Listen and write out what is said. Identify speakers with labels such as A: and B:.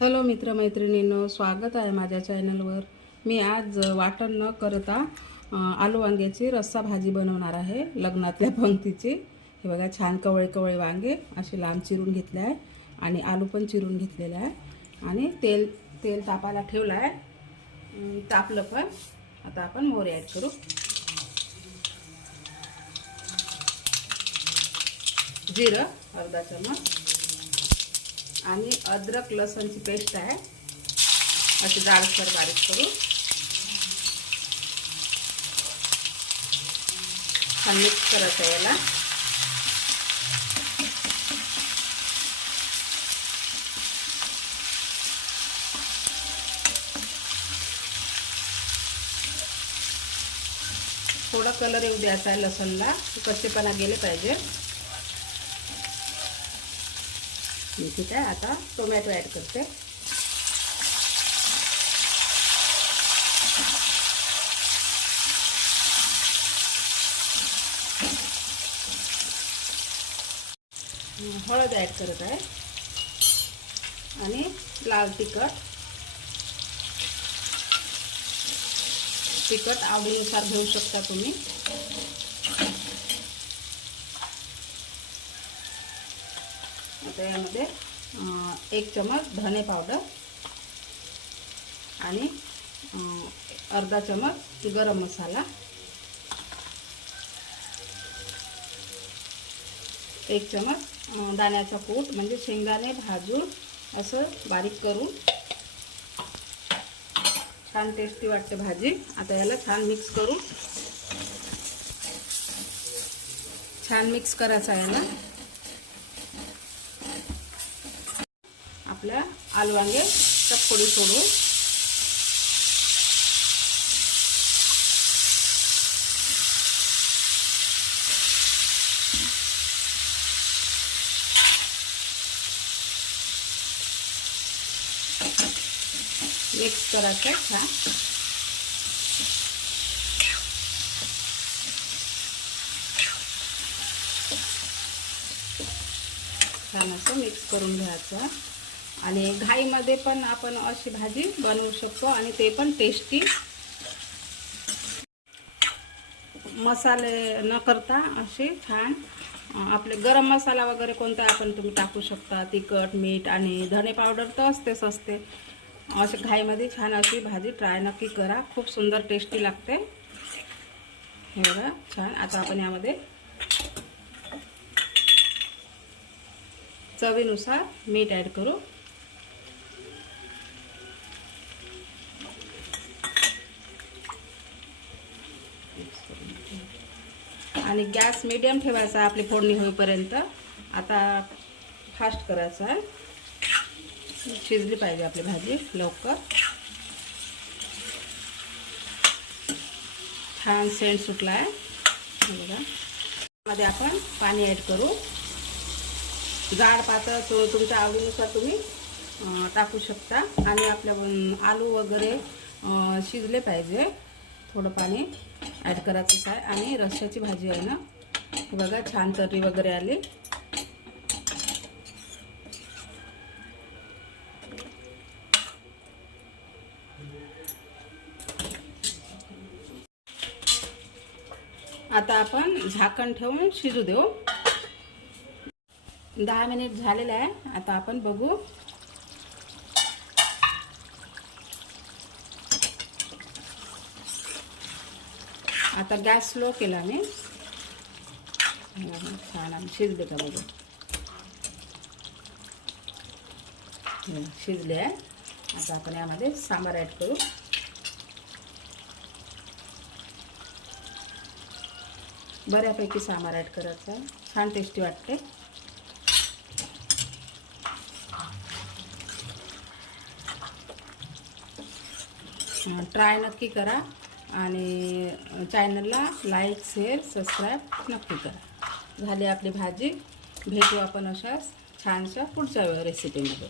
A: Hello मित्रमैत्रिणींनो स्वागत आहे माझ्या चॅनलवर. मी आज वाटण न करता आलू वांग्याची रस्सा भाजी बनवणार आहे लग्नातल्या पंक्तीची. हे बघा छान कवळे कवळे वांगे असे लांब चिरून घेतले आहे आणि आलू पण चिरून घेतलेला आहे. आणि तेल तेल तापायला ठेवलं आहे. तापलं पण. आता आपण मोहरी ॲड करू. जिरं अर्धा चम्मच. आणि अद्रक लसणची पेस्ट आहे. अशी जाडसर बारीक करू छान मिक्स करत आहे याला. थोडा कलर येऊ द्यायचा आहे लसणला. कच्चेपणा गेले पाहिजे. ठीक आहे आता टोमॅटो ॲड करते. हळद ॲड करत आहे. आणि लाल तिखट. तिखट आवडीनुसार घेऊ शकता तुम्ही. आता यामध्ये एक चमच धने पावडर आणि अर्धा चमच गरम मसाला. एक चमच दाण्याचा कूट म्हणजे शेंगदाणे भाजून असं बारीक करून छान टेस्टी वाटते भाजी. आता याला छान मिक्स करू छान मिक्स करायचं आहे याला आपल्या आलू वांगे चपकोडी सोडू मिक्स करायचं छान छान असं मिक्स करून घ्यायचं आणि घाईमध्ये पण आपण अशी भाजी बनवू शकतो आणि ते पण टेस्टी मसाले न करता असे छान आपले गरम मसाला वगैरे कोणता आपण तुम्ही टाकू शकता तिखट मीठ आणि धने पावडर तर असतेच असते. असे घाईमध्ये छान अशी भाजी ट्राय नक्की करा. खूप सुंदर टेस्टी लागते. हे बघा छान. आता आपण यामध्ये चवीनुसार मीठ ॲड करू. आणि गॅस मिडियम ठेवायचा आपली फोडणी होईपर्यंत. आता फास्ट करायचं आहे. शिजली पाहिजे आपली भाजी लवकर. छान सेंट सुटला आहे. बघा. मध्ये आपण पाणी ॲड करू. जाड पातळ तो तुमच्या आवडीनुसार तुम्ही टाकू शकता. आणि आपल्या आलू वगैरे शिजले पाहिजे. थोडं पाणी. ॲड करायचंच आहे आणि रश्श्याची भाजी आहे ना बघा छान तर्री वगैरे आली. आता आपण झाकण ठेवून शिजू देऊ. दहा मिनिट झालेलं आहे. आता आपण बघू आता गॅस स्लो केला मी. छान आम्ही शिजले का बघू? शिजले. आहे आता आपण यामध्ये सांबार ॲड करू. बऱ्यापैकी सांबार ॲड करायचा. छान टेस्टी वाटते. ट्राय नक्की करा. आणि चॅनलला लाईक शेअर सबस्क्राईब नक्की करा. झाली आपली भाजी. भेटू आपण अशाच छानशा पुढच्या रेसिपीमध्ये.